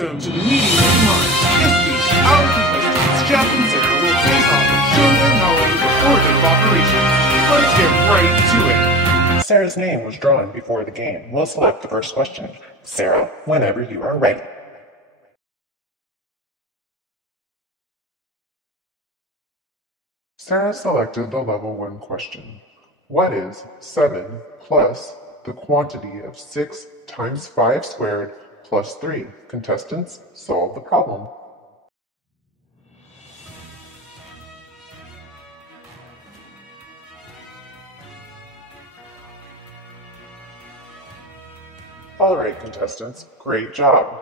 Welcome to the meeting of the minds. This week, our contestants, Jeff and Sarah, will face off and show their knowledge of the order of operations. Let's get right to it. Sarah's name was drawn before the game. We'll select the first question. Sarah, whenever you are ready. Sarah selected the level 1 question. What is 7 plus the quantity of 6 times 5 squared plus 3? Contestants, solve the problem. Alright, contestants, great job.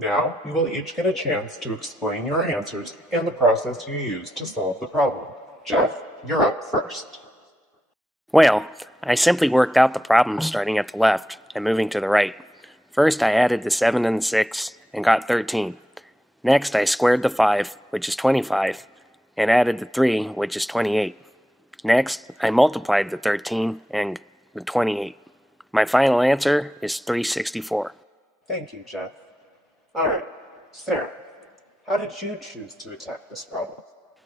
Now, you will each get a chance to explain your answers and the process you used to solve the problem. Jeff, you're up first. Well, I simply worked out the problem starting at the left and moving to the right. First, I added the 7 and the 6 and got 13. Next, I squared the 5, which is 25, and added the 3, which is 28. Next, I multiplied the 13 and the 28. My final answer is 364. Thank you, Jeff. Alright, Sarah, how did you choose to attack this problem?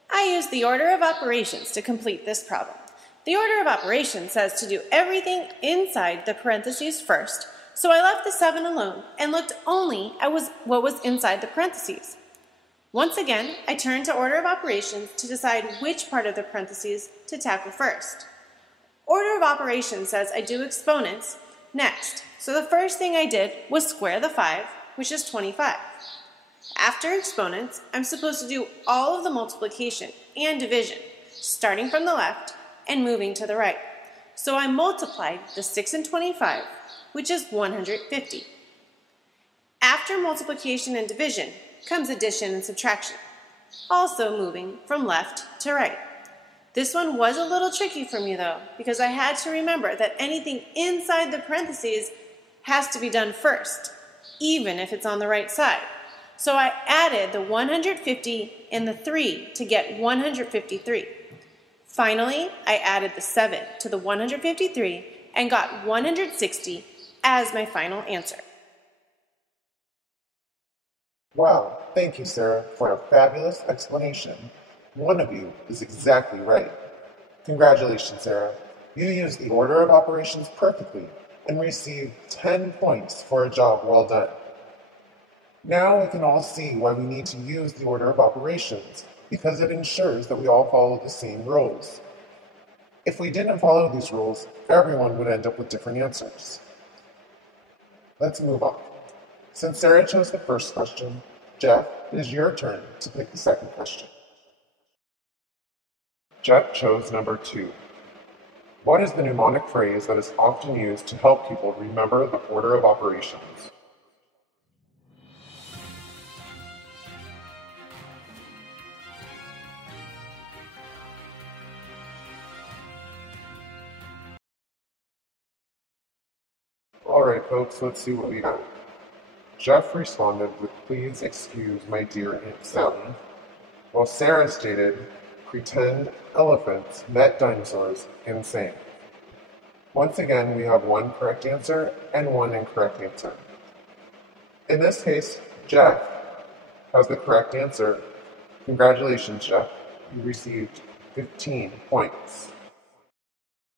I used the order of operations to complete this problem. The order of operations says to do everything inside the parentheses first, so I left the 7 alone and looked only at what was inside the parentheses. Once again, I turned to order of operations to decide which part of the parentheses to tackle first. Order of operations says I do exponents next, so the first thing I did was square the 5, which is 25. After exponents, I'm supposed to do all of the multiplication and division, starting from the left and moving to the right. So I multiplied the 6 and 25, which is 150. After multiplication and division comes addition and subtraction, also moving from left to right. This one was a little tricky for me though, because I had to remember that anything inside the parentheses has to be done first, even if it's on the right side. So I added the 150 and the 3 to get 153. Finally, I added the 7 to the 153 and got 160 as my final answer. Wow, thank you, Sarah, for a fabulous explanation. One of you is exactly right. Congratulations, Sarah. You used the order of operations perfectly and received 10 points for a job well done. Now we can all see why we need to use the order of operations, because it ensures that we all follow the same rules. If we didn't follow these rules, everyone would end up with different answers. Let's move on. Since Sarah chose the first question, Jeff, it is your turn to pick the second question. Jeff chose number 2. What is the mnemonic phrase that is often used to help people remember the order of operations? Alright folks, let's see what we got. Jeff responded with "Please excuse my dear Aunt Sally," while Sarah stated, "Pretend elephants met dinosaurs and sang." Once again, we have one correct answer and one incorrect answer. In this case, Jeff has the correct answer. Congratulations, Jeff. You received 15 points.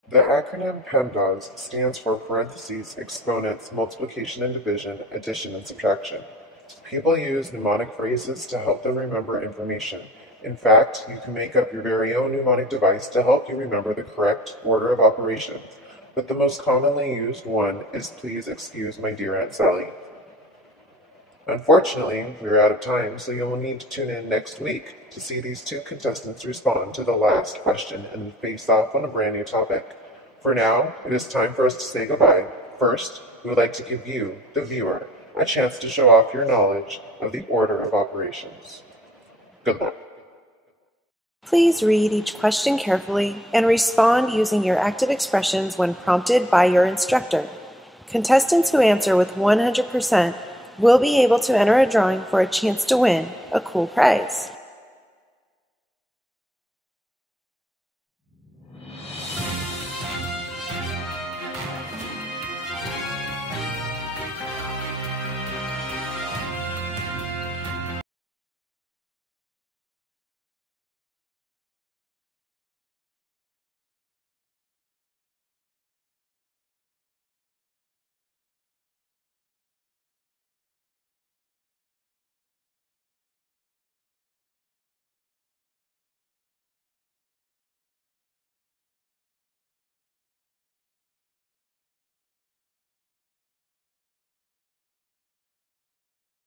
The acronym PEMDAS stands for parentheses, exponents, multiplication and division, addition and subtraction. People use mnemonic phrases to help them remember information. In fact, you can make up your very own mnemonic device to help you remember the correct order of operations, but the most commonly used one is "Please excuse my dear Aunt Sally." Unfortunately, we're out of time, so you will need to tune in next week to see these two contestants respond to the last question and face off on a brand new topic. For now, it is time for us to say goodbye. First, we would like to give you, the viewer, a chance to show off your knowledge of the order of operations. Good luck. Please read each question carefully and respond using your active expressions when prompted by your instructor. Contestants who answer with 100% will be able to enter a drawing for a chance to win a cool prize.